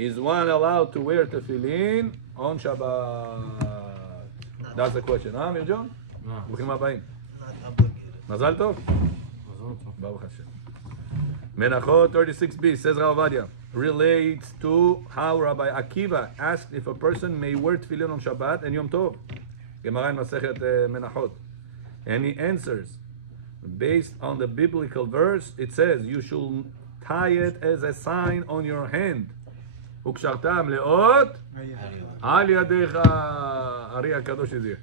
Is one allowed to wear tefillin on Shabbat? That's the question. Mir John? ברוכים הבאים. מזל טוב? ברוך השם. Menachot 36b, says Rav Ovadia, relates to how Rabbi Akiva asked if a person may wear tefillin on Shabbat and Yom Tov. Gemara in Masechet Menachot. And he answers, based on the biblical verse, it says, you should tie it as a sign on your hand. וקשרתם לאות על ידיך. Ari HaKadosh is here.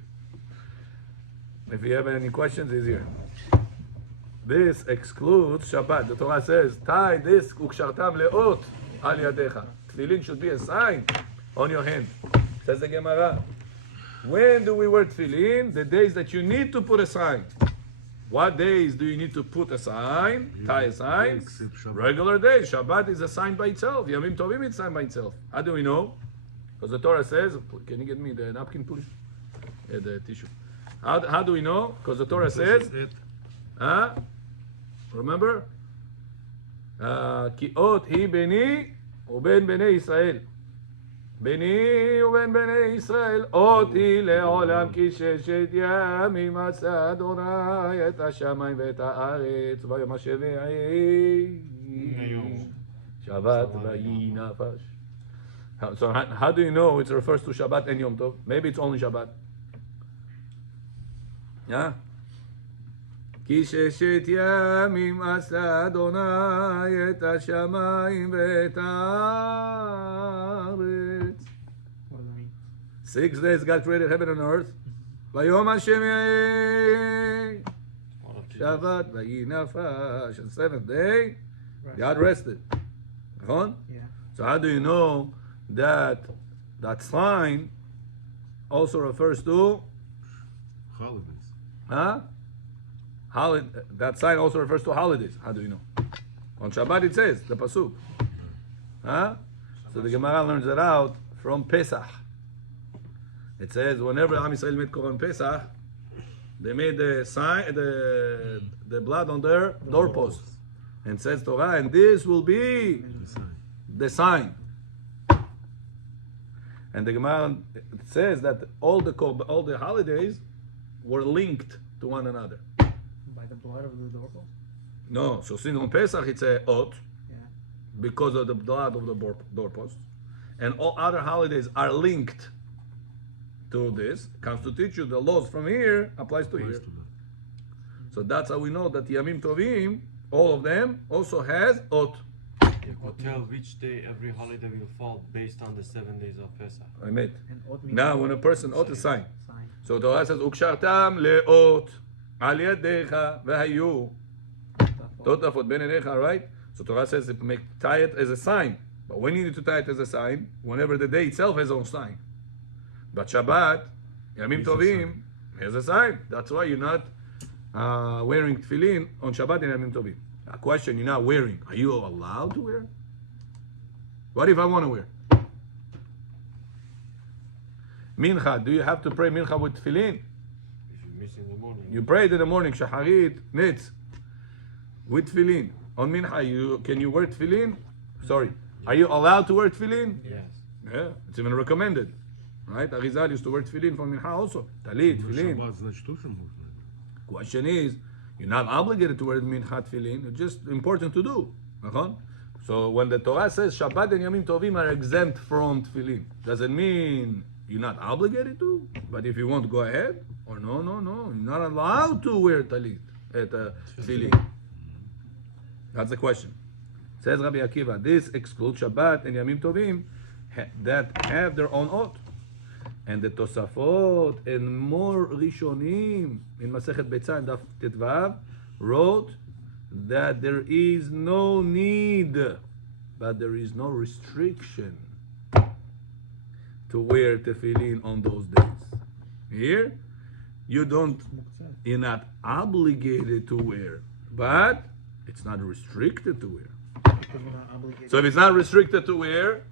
If you have any questions, he's here. This excludes Shabbat. The Torah says, tie this וקשרתם לאות על ידיך. Tefillin should be a sign on your hand. Says the Gemara. When do we wear tefillin? The days that you need to put a sign. What days do you need to put a sign? Tie a sign? Regular days. Shabbat is a sign by itself. Yamim Tovim is a sign by itself. How do we know? Because the Torah says, can you get me the napkin, please? Yeah, the tissue. How do we know? Because the Torah says, remember? Ki ot hi beni uben bnei Israel. ביני ובין בני ישראל אותי לעולם כי ששת ימים עשה אדוני את השמיים ואת הארץ ביום השביעי שבת ויהי נפש. So how do you know it refers to Shabbat and Yom Tov? Maybe it's only Shabbat. Yeah? כי ששת ימים עשה אדוני את השמיים ואת הארץ. 6 days God created heaven and earth. ביום השביעי שבת ויהי נפש. And 7th day God rested. נכון? Yeah. So how do you know that sign also refers to Holidays. That sign also refers to holidays. How do you know? On Shabbat it says, the Pasuk. So the Gemara learns it out from Pesach. It says, whenever Am Yisrael made Korban Pesach, they made the sign, the blood on their doorposts. And says Torah, and this will be the sign. And the Gemara says that all the holidays were linked to one another. By the blood of the doorpost? No, so since on Pesach it's a ot, Yeah. because of the blood of the doorpost, and all other holidays are linked to this. Comes to teach you the laws from here applies to here. So that's how we know that Yamim Tovim, all of them, also has ot. You could tell which day every holiday will fall based on the 7 days of Pesach. I made. And ot means Now when a person ot is sign. sign. So Torah says Ukshartam leot al yadecha v'hayu totafot ben enecha, right? So Torah says tie it as a sign. But when you need to tie it as a sign, whenever the day itself has its own sign. But Shabbat, Yamim Tovim, has a sign. That's why you're not wearing tefillin on Shabbat and Yamim Tovim. A question, you're not wearing. Are you allowed to wear? What if I want to wear? Mincha, do you have to pray Mincha with tefillin? If you miss in the morning. You prayed in the morning, Shacharit, Nitz, with tefillin. On Mincha, can you wear tefillin? Sorry. Are you allowed to wear tefillin? Yes. Yeah, it's even recommended. Right? Arizal used to wear tefillin for Mincha also. Talit, tefillin. Шаббат, значит, тоже можно. Question is, you're not obligated to wear Mincha tefillin. It's just important to do. So when the Torah says Shabbat and Yamim Tovim are exempt from tefillin, does it mean you're not obligated to? But if you want to go ahead, or no, you're not allowed to wear talit at tefillin. That's the question. Says Rabbi Akiva, this excludes Shabbat and Yamim Tovim that have their own oath. And the Tosafot and more Rishonim in Masechet Beitzah and Daf Tetvav wrote that there is no need, but there is no restriction to wear tefillin on those days. Here, you're not obligated to wear, but it's not restricted to wear. Because we're not obligated. So if it's not restricted to wear,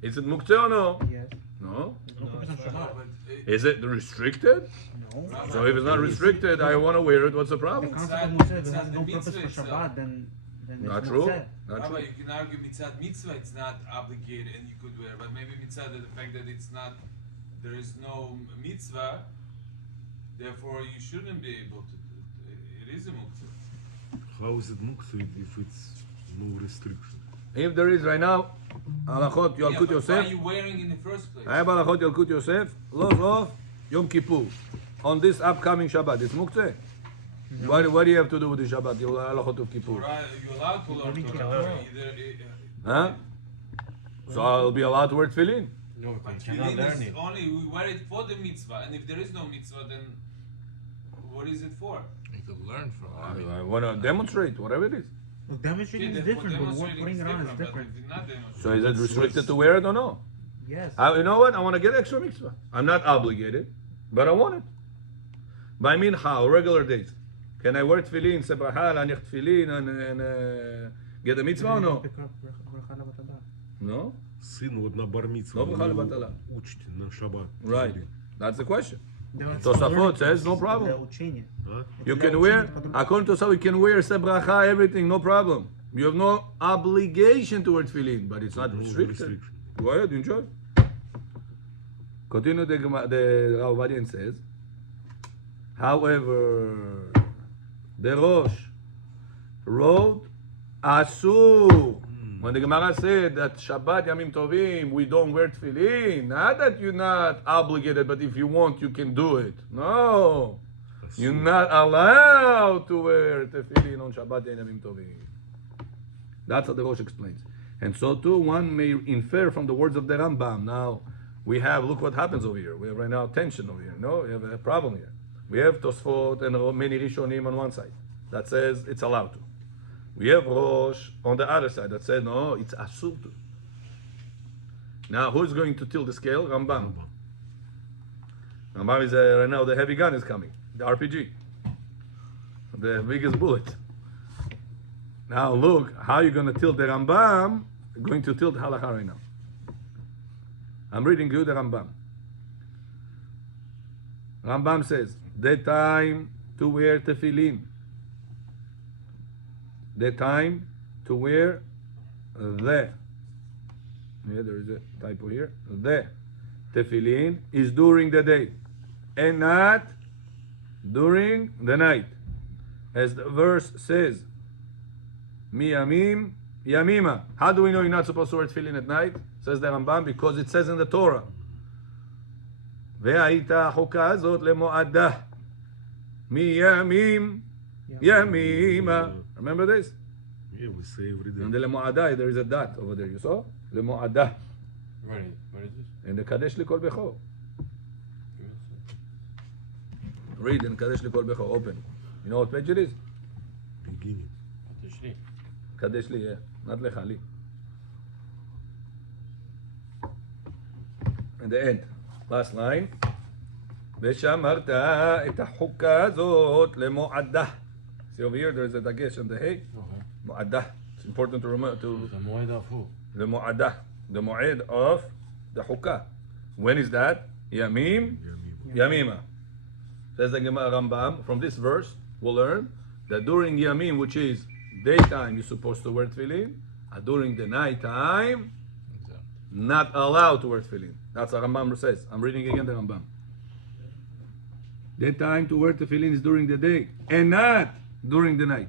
is it muktzeh or no? Yes. No. No focus on Shabbat. Is it restricted? No. So if it's not restricted, I want to wear it. What's the The problem? concept of Moshe, if it has no purpose for Shabbat, then then Not it's true. muktzeh. Not Rabbi, true. you can argue mitzvah mitzvah, it's not obligated and you could wear, but maybe mitzvah, the fact that it's not, there is no mitzvah, therefore you shouldn't be able to do it. It is a muktzah. How is it muktzah if it's no restriction? If there is right now, halachot Yeah, Yalkut but why Yosef, are you wearing in the first place? I have halachot Yalkut Yosef, laws of Yom Kippur, on this upcoming Shabbat. It's muktzeh. What do you have to do with the Shabbat? The halachot of Kippur. Torah, you're allowed to learn Torah. Either, Huh? So I'll be allowed to wear tefillin. No, but you cannot tefillin learn is it. only, we wear it for the mitzvah, and if there is no mitzvah, then what is it for? You could learn from it. I mean, I want to demonstrate, whatever it is. Well, demonstrating is different, but putting it on is but different. if it's not demonstrating- So is it restricted to wear it or no? Yes. You know what? I want to get extra mitzvah. I'm not obligated, but I want it. But I mean how? Regular days. Can I wear tefillin, say bracha, laniach tefillin, and get a mitzvah or no? Pick up bracha levatala. No? Сын вот на бар-мицву, No он bracha его levatala. учит на шаббат. Right. That's the question. That's Tosafot the learning says, no process, problem. the учение. А? You Для can учения wear, по-другому. according to some, you can wear say bracha, everything, no problem. You have no obligation to wear tefillin, but it's not No restricted. restriction. Go ahead, enjoy. Continue the Rav Ovadia and says, however, the Rosh wrote Asur. When the Gemara said that Shabbat Yamim Tovim, we don't wear tefillin, not that you're not obligated, but if you want, you can do it. No. You're not allowed to wear tefillin on Shabbat Yamim Tovim. That's what the Rosh explains. And so too, one may infer from the words of the Rambam. Now, we have, look what happens over here. We have right now tension over here. No, we have a problem here. We have Tosfot and many Rishonim on one side that says it's allowed to. We have Rosh on the other side that says no, it's asur to. Now, who's going to tilt the scale? Rambam. Rambam is right now the heavy gun is coming, the RPG, the biggest bullet. Now look, how you're going to tilt the Rambam? You're going to tilt Halacha right now. I'm reading you the Rambam. Rambam says, the time to wear tefillin. The time to wear the. Yeah, there is a typo here. The tefillin is during the day and not during the night. As the verse says, Miyamim, Yamima. How do we know you're not supposed to wear tefillin at night? Says the Rambam, because it says in the Torah. והייתה החוקה הזאת למועדה מימים ימימה. Remember this? Yeah, we say every day. In the למועדה, there is a dot over there. You saw? למועדה. Where is this? In the קדש לכל בכור. Give me a second. Read in קדש לכל בכור. Open. You know what page it is? Beginning. Tishri. קדש לי, yeah. Not לך, לי. In the end. Last line. ושמרת את החוקה הזאת למועדה. See over here, there's a dagesh on the hay. Okay. מועדה. It's important to remember to The Moed of who? the mu'adah, the mu'id of the hukah. When is that? Yamim, Yamima. Says the Gemara Rambam, from this verse, we'll learn that during Yamim, which is daytime, you're supposed to wear tefillin, and during the night time, not allowed to wear tefillin. That's what Rambam says. I'm reading again the Rambam. Daytime to wear tefillin is during the day, and not during the night.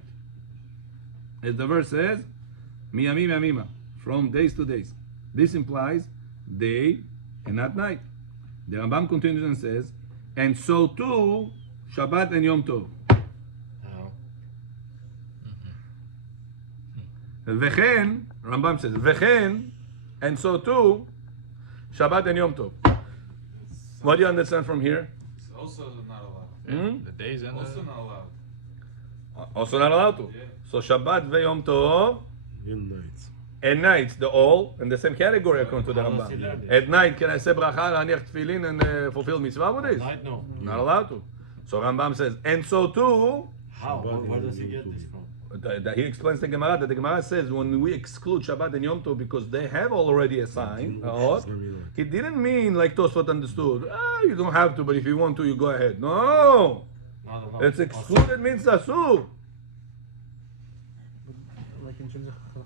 As the verse says, Miyamim Yamima, from days to days. This implies day and not night. The Rambam continues and says, and so too, Shabbat and Yom Tov. How? Vechen, Rambam says, Vechen, and so too, Shabbat and Yom Tov. What do you understand from here? It's also not allowed. the days and Also the... not allowed. Also not allowed to. Yeah. So Shabbat ve Yom Tov, In nights. and nights, the all in the same category according to the How does he Rambam. learn this? At night, can I say bracha, laniach tefillin, and fulfill mitzvah with this? Night, no. Not allowed to. So Rambam says, and so too, How? Shabbat Where and does he Yom get Tov. this from? he explains the Gemara that the Gemara says when we exclude Shabbat and Yom Tov because they have already a sign, he didn't mean like Tosfot understood. You don't have to, but if you want to, you go ahead. No, No. it's excluded means asur. Like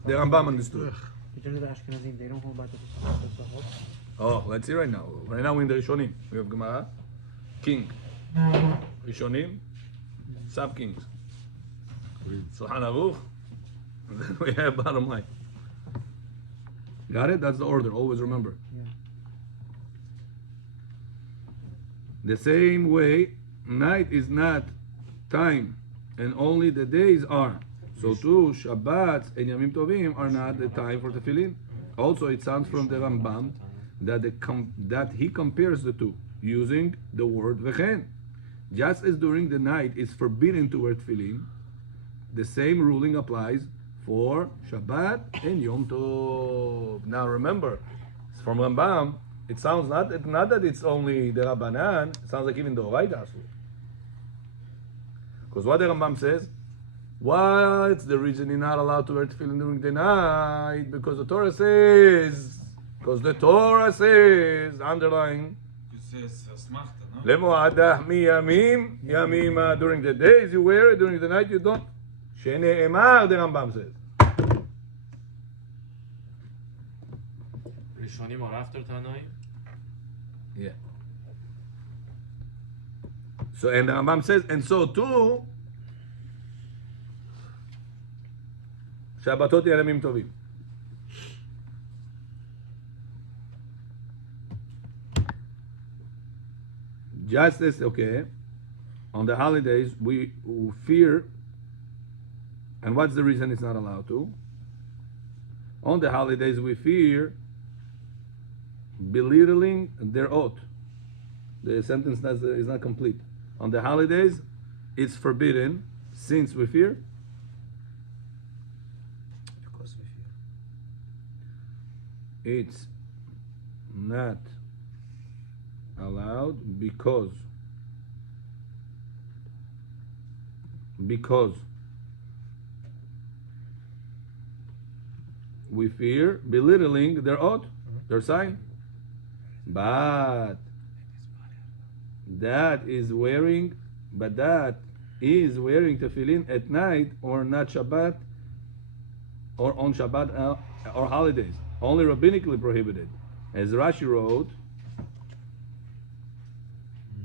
the Rambam understood. Because of the Ashkenazim, they don't hold by the Sahot. Oh, let's see right now. Right now we're in the Rishonim. We have Gemara, King, Rishonim, Sub-Kings, Shulchan Aruch, and then we have bottom line. Got it? That's the order. Always remember. Yeah. The same way, night is not time, and only the days are. So too, Shabbats and Yamim Tovim are not the time for Tefillin. Also, it sounds from the Rambam that he compares the two, using the word Vechen. Just as during the night it's forbidden to wear Tefillin, the same ruling applies for Shabbat and Yom Tov. Now remember, from Rambam, it sounds not that it's only the Rabbanan, it sounds like even the Oraita Asur. Because what the Rambam says, what's the reason you're not allowed to wear tefillin during the night? Because the Torah says, underline, It says asmachta, no? Lemoadah mi yamim, yamima, during the days you wear it, during the night you don't. Shene'emar, the Rambam says. Rishonim are after Tanaim? Yeah. So, and the Rambam says, and so too, Shabbatot Yamim Tovim. Just as, okay, on the holidays we fear, and what's the reason it's not allowed to? On the holidays we fear belittling their oath. The sentence is not complete. On the holidays, it's forbidden since we fear. Because we fear. It's not allowed because we fear belittling their oath, their sign. But that is wearing tefillin at night or not Shabbat or on Shabbat or holidays, only rabbinically prohibited. As Rashi wrote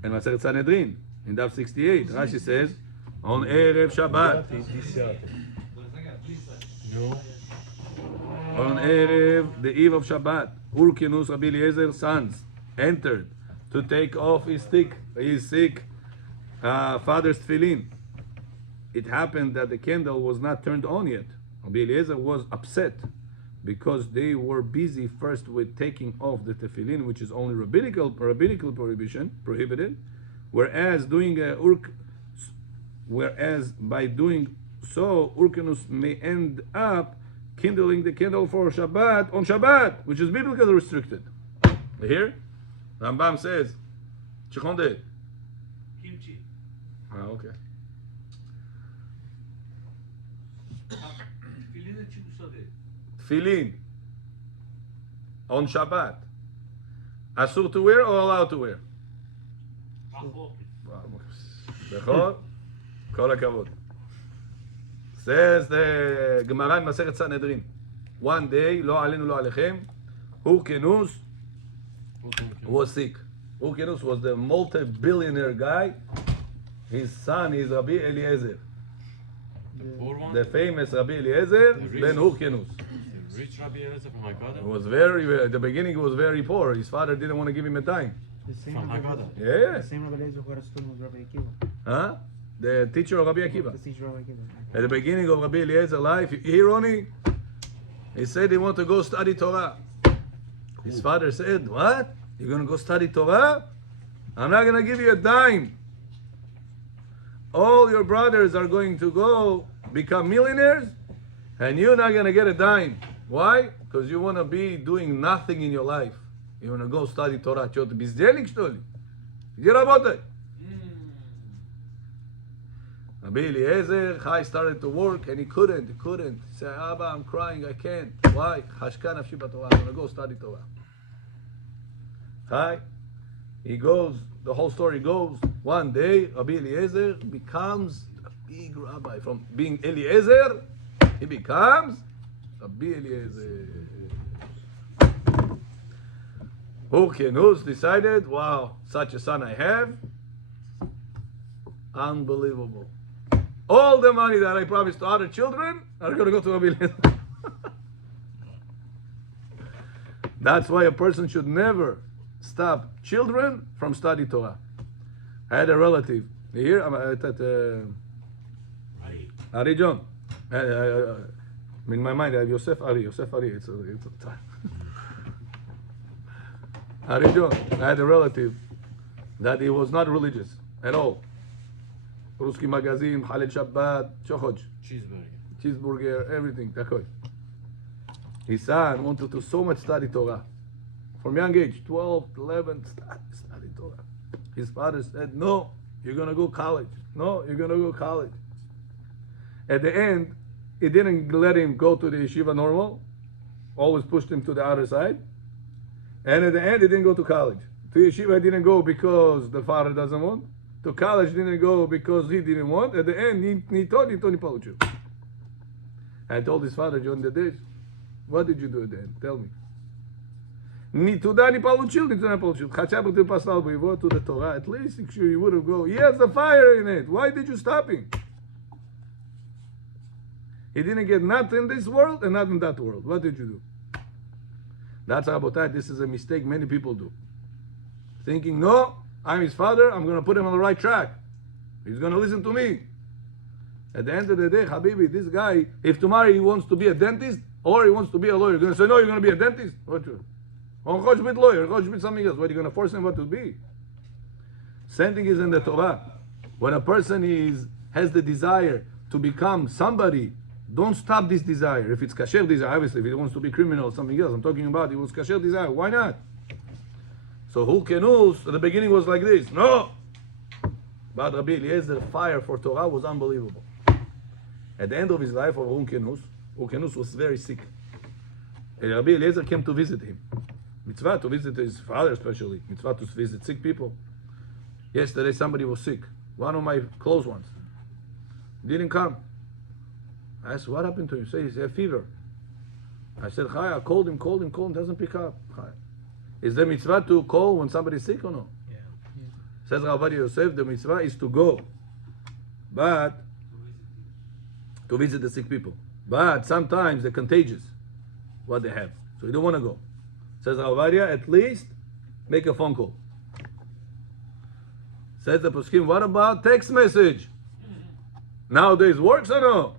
in Masechet Sanhedrin in Daf 68, Rashi says, on Erev Shabbat, on Erev, the eve of Shabbat, Urkenus Rabbi Eliezer's sons entered to take off his sick father's tefillin. It happened that the candle was not turned on yet. Rabbi Eliezer was upset because they were busy first with taking off the tefillin, which is only rabbinical prohibited, whereas by doing so, Urkenus may end up kindling the candle for Shabbat on Shabbat, which is biblically restricted. Here, Rambam says, Chikonde. Kimchi. Okay. Tefillin on Shabbat. Asur to wear or allowed to wear? Bechor? Kol hakavod. Says the Gemara in Masechet Sanhedrin. One day, lo alenu lo alechem, Urkenus was sick. Urkenus was the multi-billionaire guy. His son is Rabbi Eliezer. The famous Rabbi Eliezer ben Urkenus. Rich Rabbi Eliezer from Haggadah? It was very, at the beginning he was very poor. His father didn't want to give him a dime. The same From Rabbi- Haggadah? Yeah. The same Rabbi Eliezer who had a student was Rabbi Akiva. Huh? The teacher of Rabbi Akiva. The teacher of Rabbi Akiva. At the beginning of Rabbi Eliezer's life, you hear Ronnie? He said he wanted to go study Torah. His father said, what? You're going to go study Torah? I'm not going to give you a dime. All your brothers are going to go become millionaires, and you're not going to get a dime. Why? Because you want to be doing nothing in your life. You want to go study Torah. Что ты бездельник, что ли? Иди работай. Rabbi Eliezer, Chai started to work and he couldn't. He said, Abba, I'm crying, I can't. Why? Chashka nafshi b'Torah. I'm going to go study Torah. Chai, he goes, the whole story goes, one day, Rabbi Eliezer becomes a big rabbi. From being Eliezer, he becomes Rabbi Eliezer. Hurkenus decided, wow, such a son I have. Unbelievable. All the money that I promised to other children are going to go to Rabbi Eliezer. That's why a person should never stop children from study Torah. I had a relative. You hear? I'm at Ari John. In my mind, I have Yosef Ari. It's a Ari John. I had a relative that he was not religious at all. Ruski magazine, Khaled Shabbat, Chokhoj. Cheeseburger, everything. Takoy. His son wanted to so much study Torah. From young age, 12, 11, study Torah. His father said, no, you're going to go college. No, you're going to go college. At the end, he didn't let him go to the yeshiva normal. Always pushed him to the other side. And at the end, he didn't go to college. To yeshiva, he didn't go because the father doesn't want. To college, he didn't go because he didn't want. At the end, he told Paluchu. I told his father during the days, what did you do at the end? Tell me. To the Torah, at least you would have go. He has a fire in it. Why did you stop him? He didn't get nothing in this world and not in that world. What did you do? That's Rabotai. This is a mistake many people do. Thinking, no, I'm his father. I'm going to put him on the right track. He's going to listen to me. At the end of the day, Habibi, this guy, if tomorrow he wants to be a dentist or he wants to be a lawyer, you're going to say, no, you're going to be a dentist? What you? Or lawyer, something else. What are you going to force him what to be? Same thing is in the Torah. When a person has the desire to become somebody, don't stop this desire. If it's kasher desire, obviously, if he wants to be criminal or something else, I'm talking about he wants kasher desire. Why not? So Hurkenus, at the beginning was like this. No! But Rabbi Eliezer's fire for Torah was unbelievable. At the end of his life of Hurkenus was very sick. And Rabbi Eliezer came to visit him. Mitzvah to visit his father especially. Mitzvah to visit sick people. Yesterday somebody was sick. One of my close ones. Didn't come. I asked, what happened to him? He had fever. I said, Chaya, I called him, doesn't pick up. Chaya. Is the mitzvah to call when somebody's sick or no? Yeah. Says Rav Ovadia Yosef, the mitzvah is to go. But, to visit the sick people. But sometimes they're contagious, what they have. So you don't want to go. Says Rav Ovadia, at least make a phone call. Says the Poskim, what about text message? Nowadays works or no?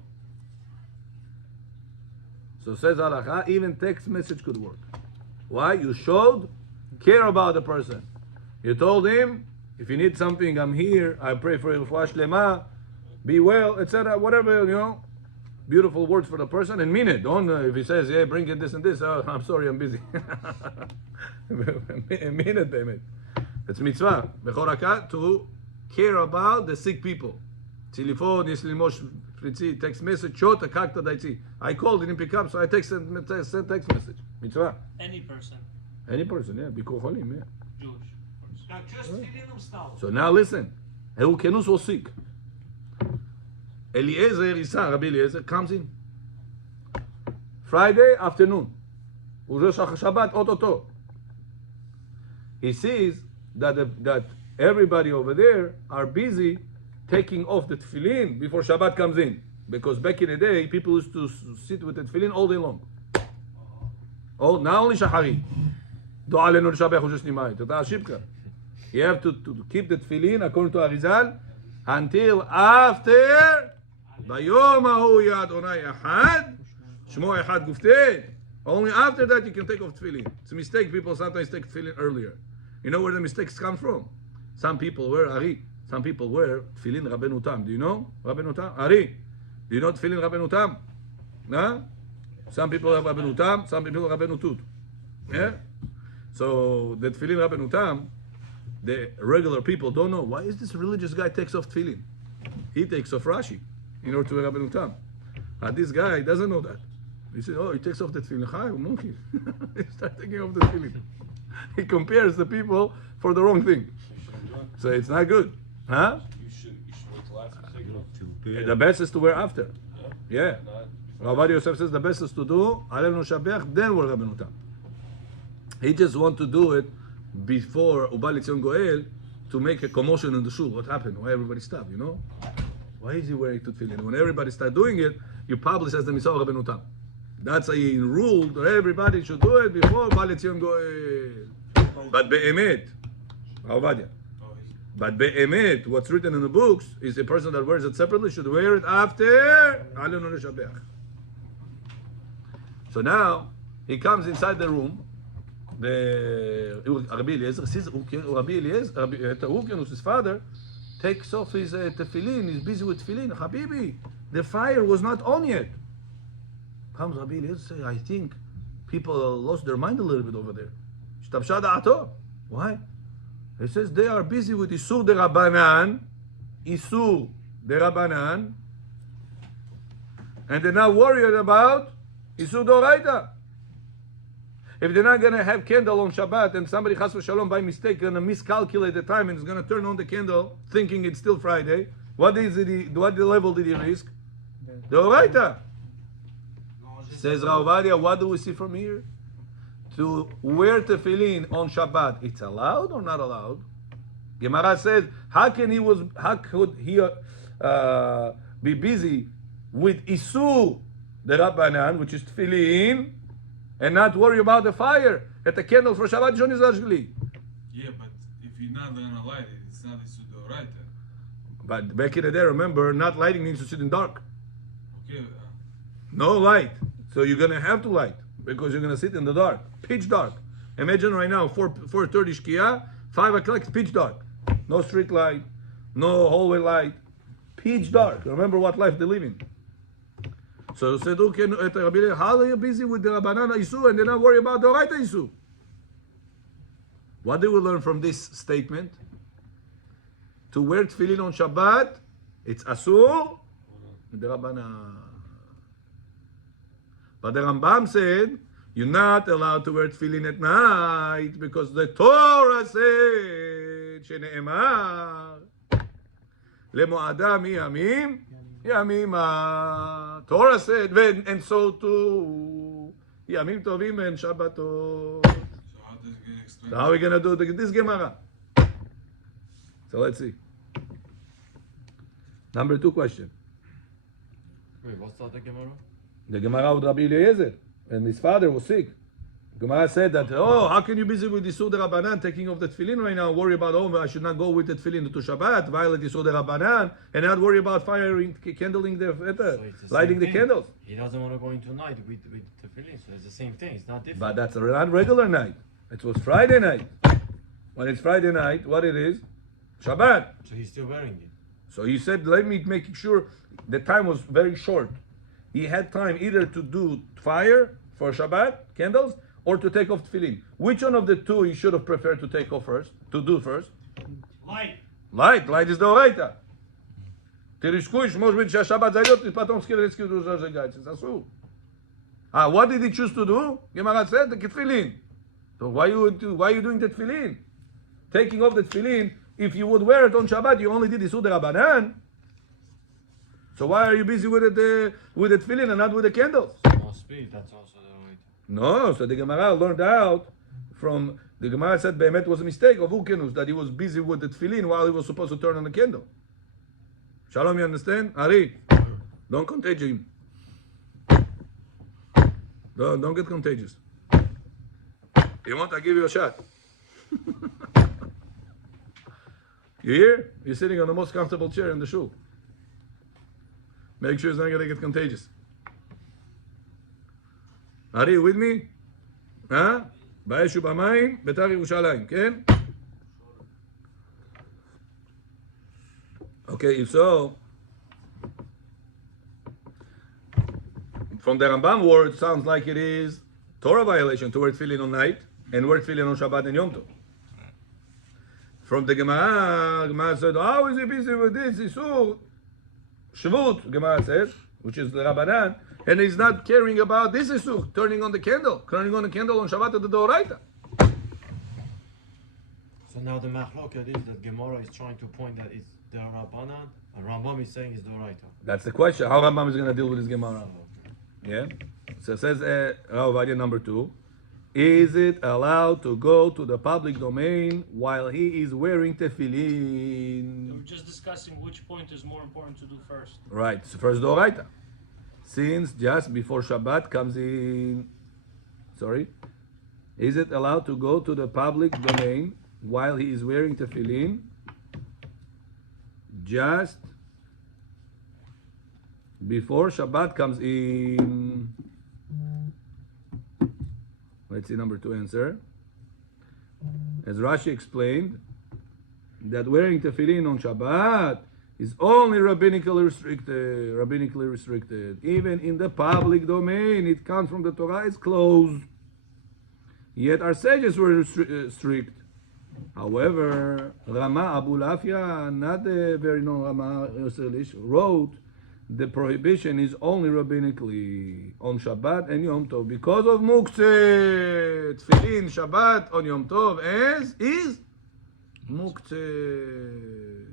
So says Halakha, even text message could work. Why? You showed care about the person. You told him, if you need something, I'm here. I pray for you, Refuah Shlema, be well, etc. Whatever, beautiful words for the person and mean it. Don't, if he says, yeah, bring it this and this, oh, I'm sorry, I'm busy. Mean it, Bemet. It's mitzvah. Bechoraka, to care about the sick people. Telefon, יש ללמוש פריצי, text message, short, הקקת דייצי. I called, didn't pick up, so I sent text message. Mitzvah. Any person. Any person, yeah. Bikor cholim, yeah. Jewish. Now just Tefillin style. So now listen. Hurkenus was sick. Eliezer, his son, Rabbi Eliezer, comes in. Friday afternoon. Urosh Shabbat, ototo. He sees that everybody over there are busy taking off the tefillin before Shabbat comes in. Because back in the day, people used to sit with the tefillin all day long. Oh, not only Shahari. You have to keep the tefillin, according to Arizal, until after Bayom Ahu Ya Adonai Echad, Shmo Echad Gufteh. Only after that you can take off tefillin. It's a mistake. People sometimes take tefillin earlier. You know where the mistakes come from? Some people wear Ari. Some people wear tefillin Rabbeinu Tam. Do you know Rabbeinu Tam? Ari. Do you know tefillin Rabbeinu Tam? No? Some people have Rabbeinu Tam. Some people have Rabbeinu Tut. Yeah? So the tefillin Rabbeinu Tam, the regular people don't know. Why is this religious guy takes off tefillin? He takes off Rashi in order to wear Rabbeinu Tam. This guy doesn't know that. He said, oh, he takes off the tefillin. He starts taking off the tefillin. He compares the people for the wrong thing. So it's not good. Huh? You should wait till after. Till The best is to wear after. Yeah. Rav Yosef says the best is to do Alel Nushabech, then we'll Rabbeinu Tam. He just want to do it before Ubal Etzion Goel to make a commotion in the shul. What happened? Why everybody stopped? You know? Why is he wearing tefillin? When everybody start doing it, you publish as the Misah Rabbeinu Tam. That's a rule that everybody should do it before Ubal Etzion Goel. But be'emet, Avadia. But be'emet, what's written in the books is a person that wears it separately should wear it after Alel Nushabech. So now he comes inside the room. The Rabbi Eliezer sees Rabbi Eliezer, his father, takes off his tefillin. He's busy with tefillin. Habibi, the fire was not on yet. Comes Rabbi Eliezer, says, I think people lost their mind a little bit over there. Why? He says they are busy with Isur de Rabbanan, and they're not worried about Isur Doraita. If they're not going to have candle on Shabbat and somebody chas v'shalom by mistake going to miscalculate the time and is going to turn on the candle thinking it's still Friday, what level did he risk? The Oraita. Says Rav Ovadia, what do we see from here? To wear tefillin on Shabbat, it's allowed or not allowed? Gemara says, how could he be busy with Isur the Rabbanan, which is tefillin, and not worry about the fire at the candle for Shabbat Shon Izashli? Yeah, but if you're not going to light it, it's not a Sudoraita. But back in the day, remember, not lighting means to sit in dark. Okay. No light. So you're going to have to light because you're going to sit in the dark, pitch dark. Imagine right now, 4:30 Shkia, 5 o'clock, it's pitch dark. No street light, no hallway light, pitch dark. Remember what life they live in. So he said, okay, how are you busy with the Rabbanan Isu and they're not worried about the Oraita Isu? What do we learn from this statement? To wear tefillin on Shabbat, it's Asur, the Rabbanan. But the Rambam said, you're not allowed to wear tefillin at night because the Torah said, Shene'emar, Lemo'ada miyamim, Yamima. Torah said, and so too, Yamim Tovim and Shabbatot. So how are we going to do this Gemara? So let's see. Number 2 question. Wait, what's the other Gemara? The Gemara with Rabbi Eliezer, and his father was sick. Gemara said that, how can you be busy with Isur de Rabbanan, taking off the tefillin right now, worry about, I should not go with the tefillin to Shabbat, violate Isur de Rabbanan, and not worry about firing, kindling lighting the candles. He doesn't want to go into night with tefillin, so it's the same thing. It's not different. But that's not regular night. It was Friday night. When it's Friday night, what it is? Shabbat. So he's still wearing it. So he said, let me make sure the time was very short. He had time either to do fire for Shabbat, candles, or to take off tefillin. Which one of the two he should have preferred to take off first, to do first? Light. Light is the Oraita. Tirishkuish, может быть, сейчас Shabbat зайдет, и потом скидывать зажигать. It's Asur. What did he choose to do? Gemara said, the tefillin. So why you doing the tefillin? Taking off the tefillin, if you would wear it on Shabbat, you only did Isur de Rabbanan. So why are you busy with the tefillin and not with the candles? Must be, that's also the right. No, so the Gemara learned out from, the Gemara said Be'emet was a mistake of Ukenus, that he was busy with the tefillin while he was supposed to turn on the candle. Shalom, you understand? Ari, don't contagious him. Don't get contagious. You want, I give you a shot. You hear? You're sitting on the most comfortable chair in the shul. Make sure it's not going to get contagious. Are you with me? באש ובמים, בית"ר ירושלים, כן? Okay, if so, from the Rambam word, sounds like it is Torah violation to wear tefillin on night and wear tefillin on Shabbat and Yom Tov. From the Gemara said, how is he busy with this? Isur Shvut, Gemara says, which is the Rabbanan, and he's not caring about this Isur, turning on the candle on Shabbat at the Doraita. So now the machloket is that Gemara is trying to point that it's the Rabbanan, and Rambam is saying it's the Doraita. That's the question. How Rambam is going to deal with this Gemara? Yeah. So it says, Ravadia number 2. Is it allowed to go to the public domain while he is wearing We're tefillin? just discussing which point is more important to do first. Right. It's first doraita. Since just before Shabbat comes in. Sorry. Is it allowed to go to the public domain while he is wearing tefillin? Just before Shabbat comes in. Let's see number 2 answer. As Rashi explained, that wearing tefillin on Shabbat is only rabbinically restricted. Even in the public domain, it comes from the Torah, it's closed. Yet our sages were strict. However, Rama Abu Lafia, not the very known Rama Yoselish, wrote the prohibition is only rabbinically on Shabbat and Yom Tov because of Muktzeh. Tefillin Shabbat on Yom Tov is Muktzeh.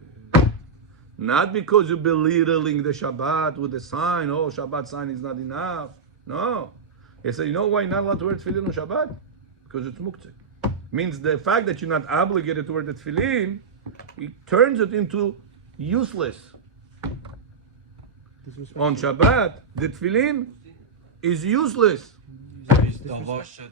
Not because you're belittling the Shabbat with the sign, oh, Shabbat sign is not enough. No. He said, you know why you're not allowed to wear tefillin on Shabbat? Because it's Muktzeh. Means the fact that you're not obligated to wear the tefillin, it turns it into useless. On Shabbat, the tefillin is useless. So it's davar shel.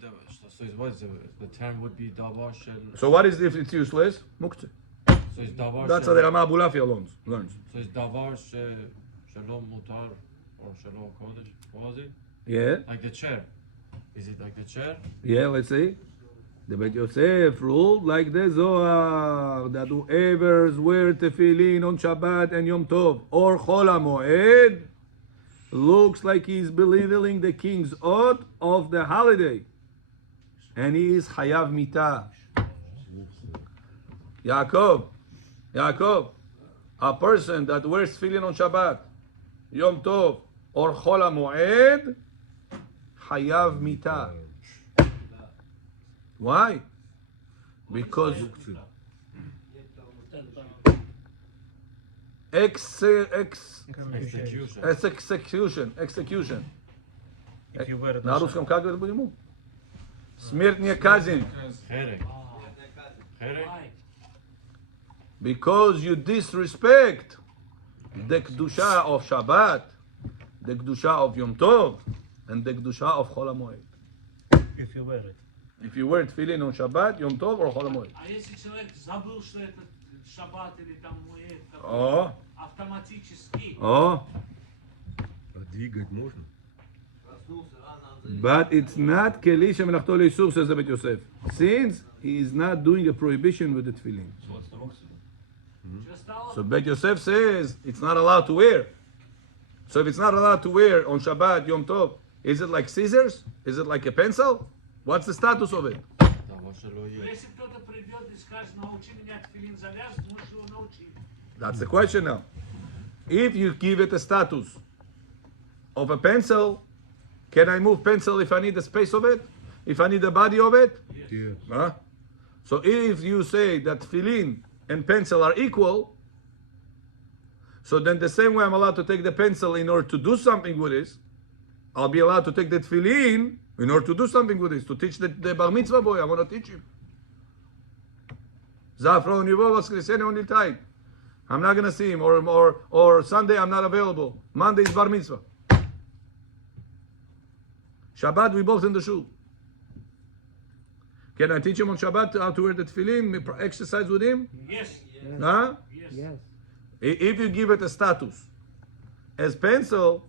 So it's what is the term would be davar shel. So what is if it's useless? Muktzeh. So it's davar. That's how the Rama Abu Lafia learns. So it's davar shalom mutar or shalom kodesh. What was it? Yeah, Like the chair. Is it like the chair? yeah, let's see. The Beit Yosef ruled like the Zohar that whoever wears tefillin on Shabbat and Yom Tov or Chol HaMoed looks like he's belittling the king's oath of the holiday, and he is Hayav Mitah. Yaakov, a person that wears tefillin on Shabbat, Yom Tov or Chol HaMoed, Hayav Mitah. Why? Because execution. If you wear it На on русском как это будет ему? Смерть не казнь. Herek. Herek. Why? Because you disrespect the Kedusha of Shabbat, the Kedusha of Yom Tov, and the Kedusha of Chol HaMoed. if you wear it. If you wear tefillin on Shabbat, Yom Tov, or Chol HaMoed. А если человек забыл, что это шаббат или там муэд, Oh, автоматически, oh. А двигать можно? But it's not Keli Shemelachto Leisur, says the Beit Yosef. Since he is not doing a prohibition with the tefillin. just stало, So Beit Yosef says it's not allowed to wear. So if it's not allowed to wear on Shabbat, Yom Tov, is it like scissors? Is it like a pencil? What's the status of it? Davar shelo yeh. если кто-то придет и скажет, научи меня тфилин завязывать, можешь его научить. That's the question now. If you give it a status of a pencil, can I move pencil if I need the space of it? If I need the body of it? Yes. Huh? So if you say that tefillin and pencil are equal, so then the same way I'm allowed to take the pencil in order to do something with this, I'll be allowed to take the tefillin in order to do something with this, to teach the bar mitzvah boy. I want to teach him. Zafra univo voskresenie on time. I'm not going to see him, or Sunday I'm not available. Monday is bar mitzvah. Shabbat we both in the shul. Can I teach him on Shabbat how to wear the tefillin, exercise with him? Yes, Huh? yes. Yes. If you give it a status as pencil,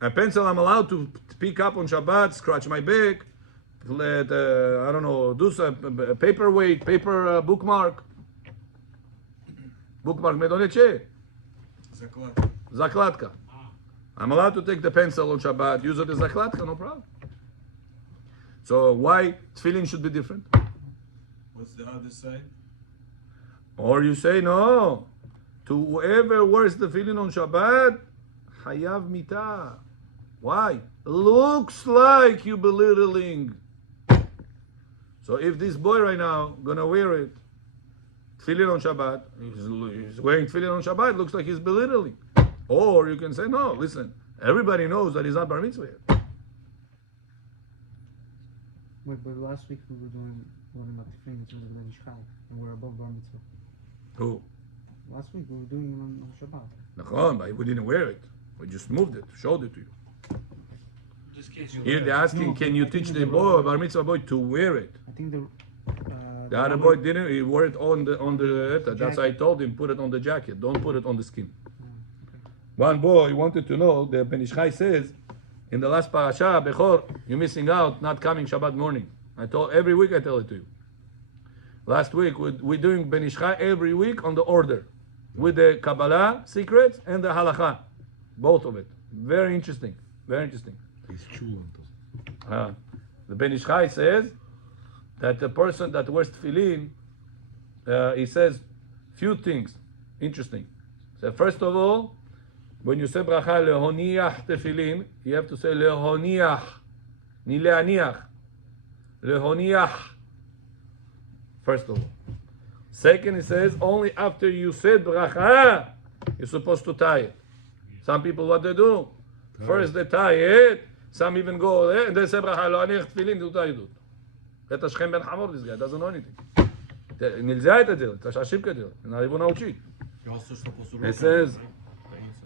a pencil I'm allowed to pick up on Shabbat, scratch my back, let, I don't know, do some paperweight, paper bookmark. Bookmark medoneche. Zakladka. I'm allowed to take the pencil on Shabbat, use it as zakladka, no problem. So why tefillin should be different? What's the other side? Or you say no, to whoever wears the tefillin on Shabbat, hayav mitah. Why? Looks like you belittling. So if this boy right now gonna wear it, tefillin on Shabbat, he's wearing tefillin on Shabbat, looks like he's belittling. Or you can say no, listen, everybody knows that he's not bar mitzvah yet. Wait, but last week we were doing Tefillin in terms of the Nishchai, and we're above Bar Mitzvah. Who? Last week we were doing it on Shabbat. Nachon, but we didn't wear it. We just moved it, showed it to you. This case you Here they're asking, can you teach the boy, bar mitzvah boy, to wear it? I think The other boy didn't. He wore it on the. That's why I told him put it on the jacket. Don't put it on the skin. One boy wanted to know. The Ben Ish Chai says, in the last parasha, Bechor, you're missing out, not coming Shabbat morning. I told every week I tell it to you. Last week we're doing Ben Ish Chai every week on the order, with the Kabbalah secrets and the Halakha, both of it. Very interesting. Very interesting. It's chulo. The Ben Ish Chai says that the person that wears tefillin, he says few things interesting. So first of all, when you say bracha lehoniach tefillin, you have to say lehoniach, ni leaniach, lehoniach. First of all. Second, he says only after you said bracha, you're supposed to tie it. Some people what they do, first they tie it. Some even go there and they say bracha lehoniach tefillin, do tie it. Это Shchem ben Hamor, this guy doesn't know anything. Нельзя это делать, это ошибка делать. Надо его научить.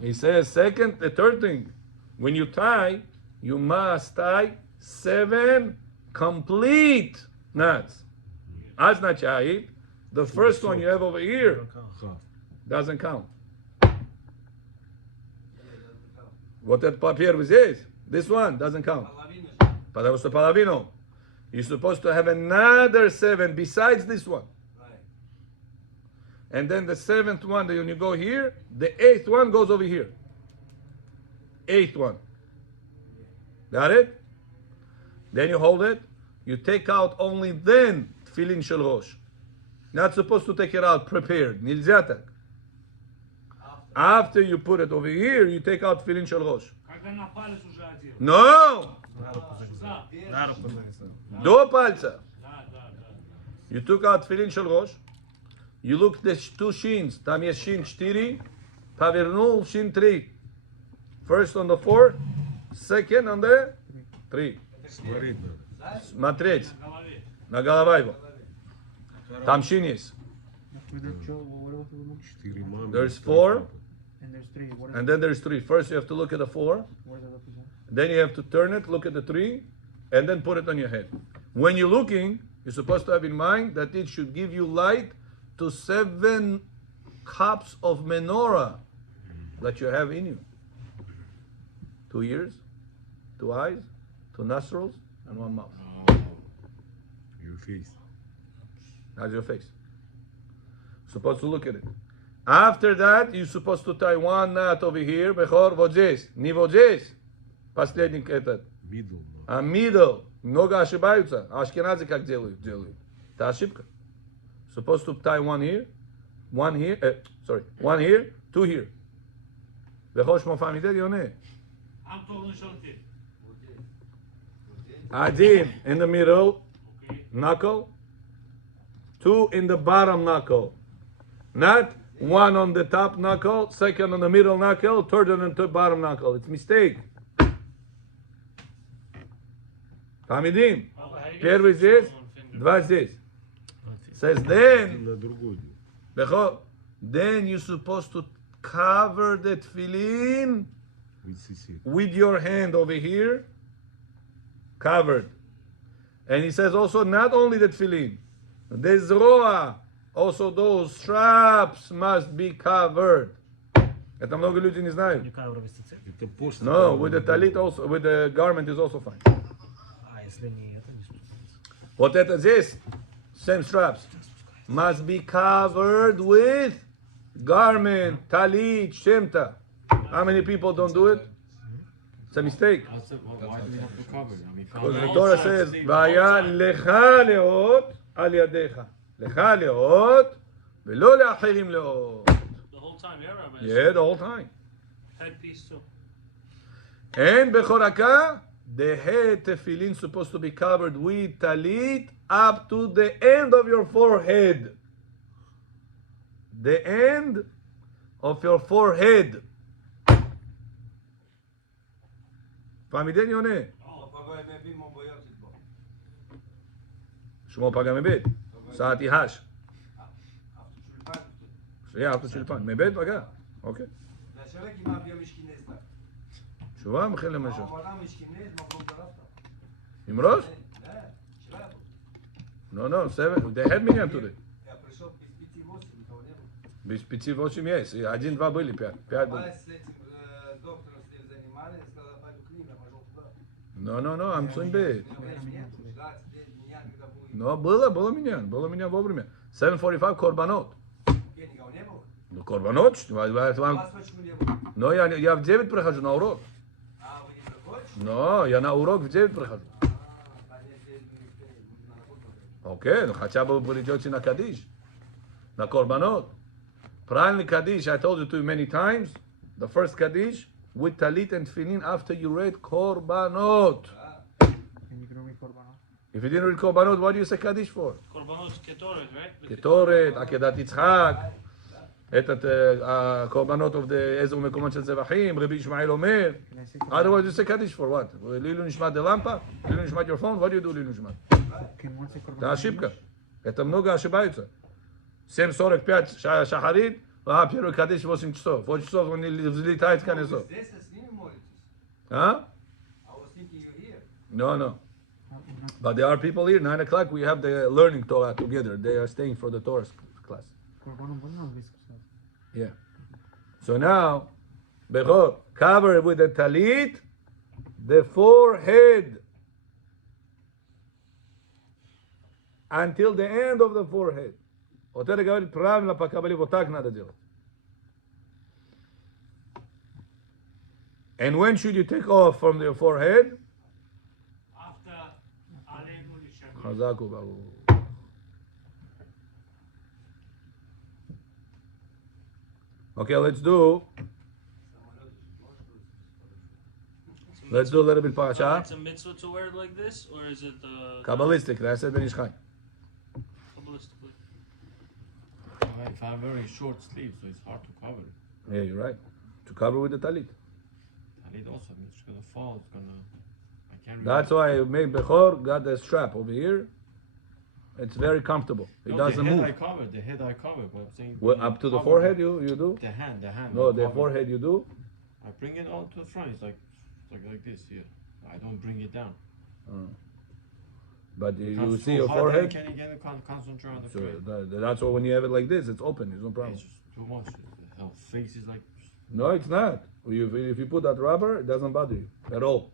He says, second, the third thing, when you tie, you must tie 7 complete knots. Означает, the first one you have over here doesn't count. Вот этот первый здесь, this one doesn't count. Потому что половину. You're supposed to have another 7 besides this one. And then the 7th one, when you go here, the 8th one goes over here. 8th one. Got it? Then you hold it. You take out only then tefillin shel rosh. Not supposed to take it out prepared. Nilzя так. After you put it over here, you take out tefillin shel rosh. Когда на палец уже одел. No! Да, До пальца. да. You took out tefillin shel rosh. You look the 2 shins. Там есть шин 4. Повернул шин 3. First on the 4. Second on the 3. Смотреть надо. Смотреть. На голове. На голова его. Там шин есть. Четыре мамы. There's 4. And there's 3. What is And then there's 3. First you have to look at the 4. what does that represent? Then you have to turn it, look at the 3. And then put it on your head. When you're looking, you're supposed to have in mind that it should give you light to 7 cups of menorah that you have in you. 2 ears, 2 eyes, 2 nostrils, and 1 mouth. Your face. That's your face. Supposed to look at it. After that, you're supposed to tie 1 knot over here. Bechor, вот здесь. Не вот здесь. Последний этот. Middle. А middle. Много ошибаются. А ашкеназы как делают? Это ошибка. Supposed to tie 1 here, 1 here, 1 here, 2 here. Bechor shmo famideh yoneh. Am to'g'ni shorti. Adin in the middle Okay. knuckle, 2 in the bottom knuckle. Not 1 on the top knuckle, 2nd on the middle knuckle, 3rd on the bottom knuckle. It's mistake. Famidin. Первый здесь, 2 здесь. Says then, На другой. Bechor, then you're supposed to cover the tefillin With CC. with your hand over here, covered. And he says also not only the tefillin, the zroa, also those straps must be covered. Это много людей не знают. Уникального вестицы. Это после. No, with the talit also, with the garment is also fine. А если не это, не спускается. Вот это здесь, same straps, must be covered with garment, talit, shemta. How many people don't do it? It's a mistake. Why do we have to cover it? I mean, Because the cover Torah all says, sides. "Vaya lecha leot al yadecha, lecha leot, velo leacherim leot." The whole time, yeah, Rabbi? Yeah, the whole time. Headpiece too. And bechoraka, the head tefillin supposed to be covered with talit up to the end of your forehead. The end of your forehead. Famidin yoneh. שמו פגע מבית. סעתי הש. שנייה, אפטר שולפן. מבית פגע. אוקיי. תשובה מכין למשהו. עם ראש? No, 7. They had minyan today. Без 5-8 есть. 1-2 были, 5 были. No, I'm saying bit. No, было миньян вовремя. 7:45 корбанот. Ну, корбанот, но я в 9 прихожу на урок. Но я на урок в 9 прихожу. Окей, ну хотя бы придете на кадиш, на корбанот. Правильный кадиш, I told you to you many times. The first kadish with talit and tefillin after you read korbanot. And you can only korbanot. If you didn't read korbanot, what do you say kadish for? Korbanot ketoret, right? Ketoret, akedat Yitzchak. את הקורבנות of the עזר ומקומות של זבחים, רבי ישמעאל אומר. Otherwise you say קדיש for what? לעילוי נשמת דלמפה? לעילוי נשמת your phone? What do you do לעילוי נשמת? Это ошибка. Это много ошибаются. 7:45 шахарит, первый кадиш 8 часов. 8 часов он взлетает с концов. А? No. But there are people here, 9 o'clock, we have the learning Torah together. They are staying for the Torah class. Yeah. So now, Bechor, cover with the talit, the forehead, until the end of the forehead. Вот это говорит правильно, пока были вот так надо делать. And when should you take off from your forehead? After Aleinu Lishamim. Chazaku Baruch. Okay, let's do a little bit parasha. It's a mitzvah to wear it like this, or is it Kabbalistic, I said Ben Ish Chai. kabbalistically? If I have very short sleeves, so it's hard to cover it. Yeah, you're right. To cover with the talit. Talit also, it's gonna fall, it's gonna... I can't really... That's why I made Bechor got the strap over here. It's very comfortable. It doesn't move. The head I cover, but I'm saying... Well, up to the forehead you do? The hand. No, I the cover. forehead you do? I bring it all to the front, it's like this here. I don't bring it down. But you Because see too your hot, forehead? Can you concentrate on the So prayer? that's why when you have it like this, it's open. There's no problem. It's just too much. The whole face is like... No, it's not. If you put that rubber, it doesn't bother you at all.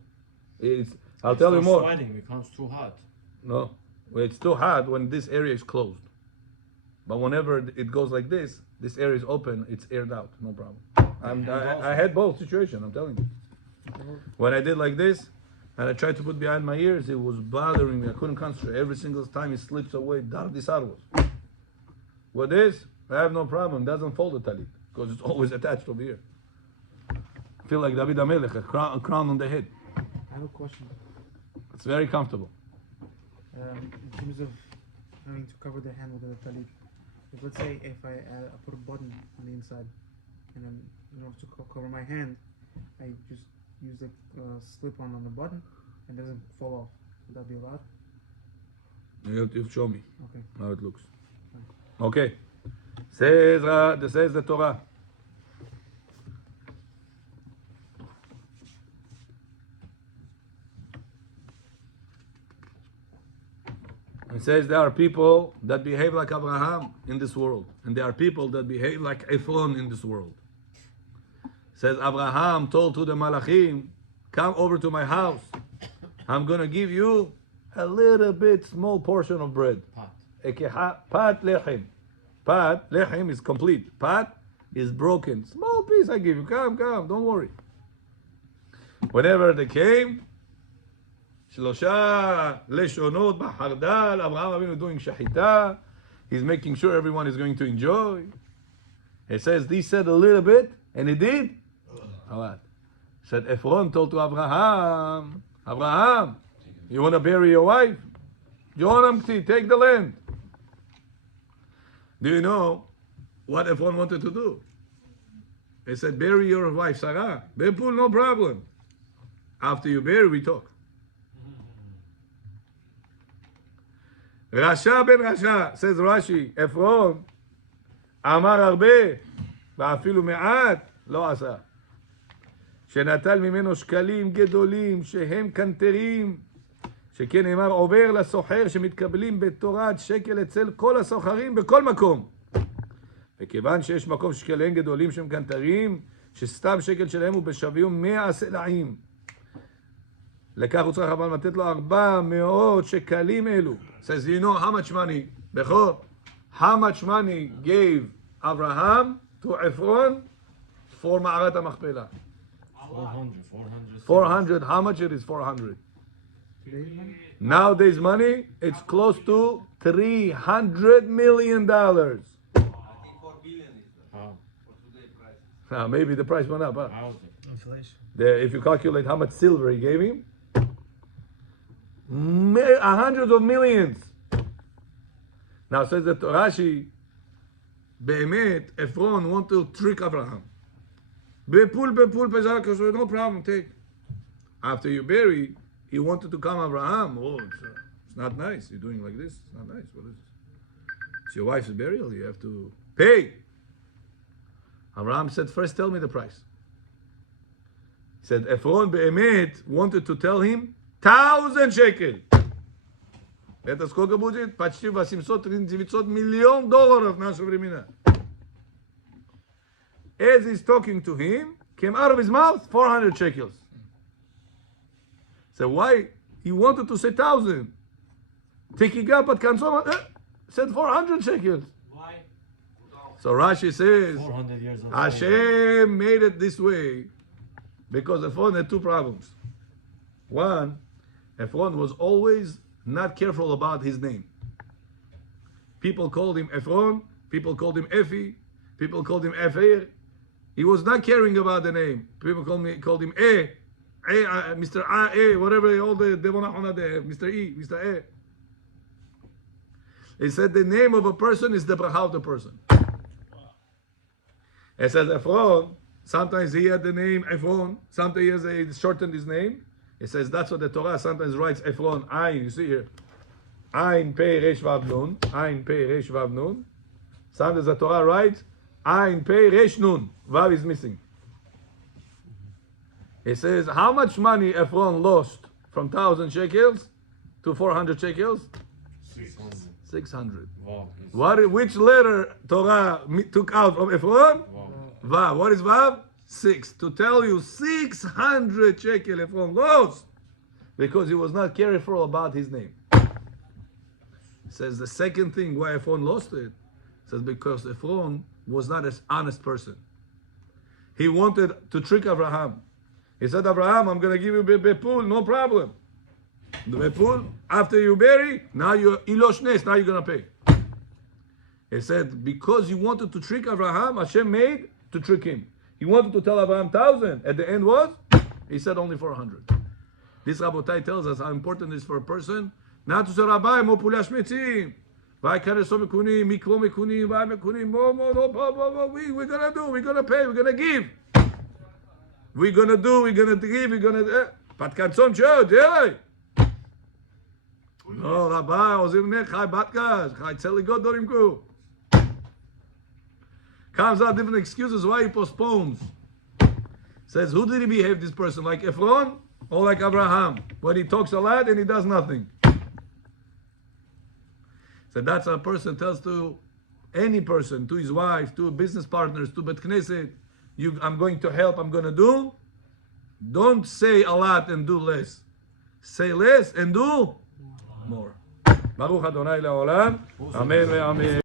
I'll tell you more. Sweating because it's too hot. No, well, it's too hot when this area is closed. But whenever it goes like this area is open, it's aired out. No problem. I had both situations, I'm telling you. When I did like this, and I tried to put behind my ears, it was bothering me. I couldn't concentrate. Every single time it slips away. With this, I have no problem. It doesn't fold the talit because it's always attached over here. I feel like David HaMelech, a crown on the head. I have a question. It's very comfortable. In terms of having to cover the hand with the talit, if let's say if I put a button on the inside, and then in order to cover my hand, I just use the slip-on on the button, and it doesn't fall off. Would that be allowed? You have to show me Okay. how it looks. Okay. Says the Torah. It says there are people that behave like Abraham in this world, and there are people that behave like Ephron in this world. It says Abraham told to the Malachim, come over to my house. I'm going to give you a little bit small portion of bread. Pat lechem. Pat lechem is complete. Pat is broken. Small piece I give you. Come, don't worry. Whenever they came, שלושה לשונות בחרדל, Abraham Avinu doing shahita. He's making sure everyone is going to enjoy. He says, he said a little bit, and he did a lot. Said Ephron told to Abraham, you want to bury your wife? Jonamti, take the land. Do you know what Ephron wanted to do? He said, bury your wife Sarah. Bepul, no problem. After you bury, we talk. Rasha ben Rasha, says Rashi, Ephron, אמר הרבה, ואפילו מעט, לא עשה. שנטל ממנו שקלים גדולים, שהם קנטרים, שכן נאמר עובר לסוחר שמתקבלים בתורת שקל אצל כל הסוחרים בכל מקום. וכיוון שיש מקום שקלים גדולים שהם קנטרים, שסתם שקל שלהם הוא בשוויום 100 סלעים. לכך הוא צריך אבל לתת לו 400 שקלים אלו. says, you know how much money, בכור, how much money gave Abraham to Ephron for מערת המכפלה? 400. How much it is 400? Nowadays money, it's close to $300 million. I think 4 billion is for today's price. Maybe the price went up. Huh? Inflation. If you calculate how much silver he gave him, hundreds of millions. Now says that Rashi, באמת, Ephron want to trick Abraham. בפול, no problem, take. After you bury, he wanted to come Abraham. Oh, it's not nice. You're doing like this. It's not nice. What is it? It's your wife's burial. You have to pay. Abraham said, first tell me the price. He said, Ephron באמת wanted to tell him 1,000 shekel. Это сколько будет? Почти 800-900 миллион долларов в наше времена. As he's talking to him, came out of his mouth 400 shekels. So why? He wanted to say 1,000. Taking up at Kansom, said 400 shekels. Why? So Rashi says, 400 years of Hashem made it this way because Ephron had two problems. One, Ephron was always not careful about his name. People called him Ephron, people called him Efi, people called him Efer. He was not caring about the name. People called him Mr. Whatever, all the Mr. E, Mr. E. He said the name of a person is the bracha of the person. It says Ephron, sometimes he had the name Ephron, sometimes he shortened his name. It says that's what the Torah sometimes writes Ephron, Ayin, you see here. Ayin, Pei, Resh, Vav, Nun. Ayin, Pei, Resh, Vav, Nun. Sometimes the Torah writes Ayin, Pei, Resh, Nun. Vav is missing. It says, how much money Ephron lost from 1,000 shekels to 400 shekels? 600. Wow. Which letter Torah took out from Ephron? Vav. What is Vav? 6. To tell you 600 shekel Ephron lost because he was not careful about his name. Says the second thing why Ephron lost it, says because Ephron was not an honest person. He wanted to trick Abraham. He said, Abraham, I'm going to give you bepul, no problem. The bepul, after you bury, now you're iloshnes, now you're going to pay. He said, because you wanted to trick Abraham, Hashem made to trick him. He wanted to tell Abraham 1,000. At the end was, he said only 400. This Rabotai tells us how important it is for a person not to say, Rabbi, mo pulash metzim. We're gonna do, we're gonna pay, we're gonna give. We're gonna do, we're gonna give, we're gonna... Pat kanzon show, jelly. No, Rabbi, ozim ne, chai batkas, chai tzeli god dorim ku. Comes out different excuses why he postpones. Says, who did he behave this person? Like Ephron or like Abraham? When he talks a lot and he does nothing. So that's how a person tells to any person, to his wife, to business partners, to Bet Knesset, I'm going to help, I'm going to do. Don't say a lot and do less. Say less and do more. Baruch Adonai Le'olam. Amen ve'amen.